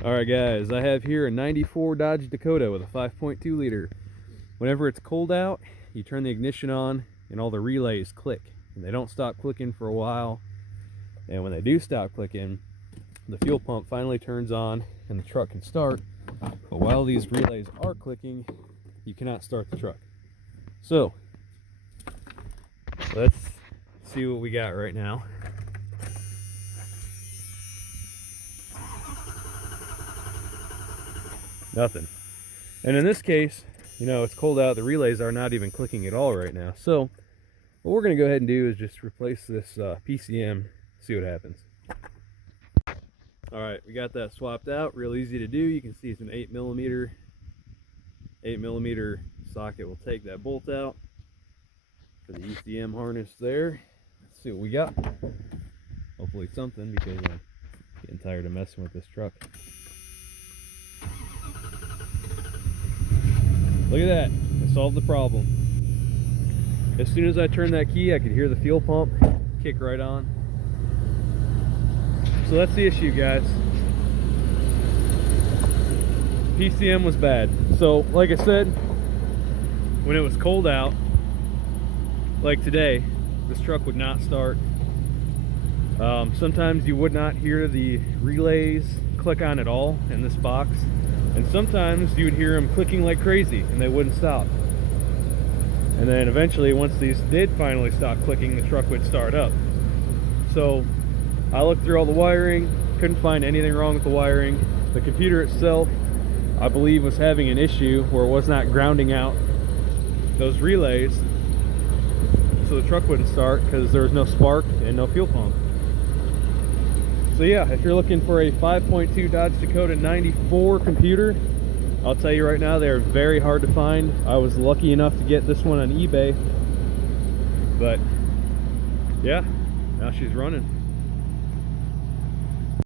Alright guys, I have here a 94 Dodge Dakota with a 5.2 liter. Whenever it's cold out, you turn the ignition on and all the relays click. And they don't stop clicking for a while. And when they do stop clicking, the fuel pump finally turns on and the truck can start. But while these relays are clicking, you cannot start the truck. So, let's see what we got right now. Nothing. And in this case, you know, it's cold out, the relays are not even clicking at all right now. So what we're going to go ahead and do is just replace this PCM, see what happens. Alright, we got that swapped out, real easy to do. You can see it's an 8mm socket. Will take that bolt out for the ECM harness there. Let's see what we got. Hopefully something, because I'm getting tired of messing with this truck. Look at that, I solved the problem. As soon as I turned that key, I could hear the fuel pump kick right on. So that's the issue, guys. PCM was bad. So like I said, when it was cold out, like today, this truck would not start. Sometimes you would not hear the relays click on at all in this box. And sometimes you would hear them clicking like crazy and they wouldn't stop. And then eventually, once these did finally stop clicking, the truck would start up. So I looked through all the wiring, couldn't find anything wrong with the wiring. The computer itself, I believe, was having an issue where it was not grounding out those relays, so the truck wouldn't start because there was no spark and no fuel pump. So yeah, if you're looking for a 5.2 Dodge Dakota 94 computer, I'll tell you right now, they're very hard to find. I was lucky enough to get this one on eBay. But yeah, now she's running.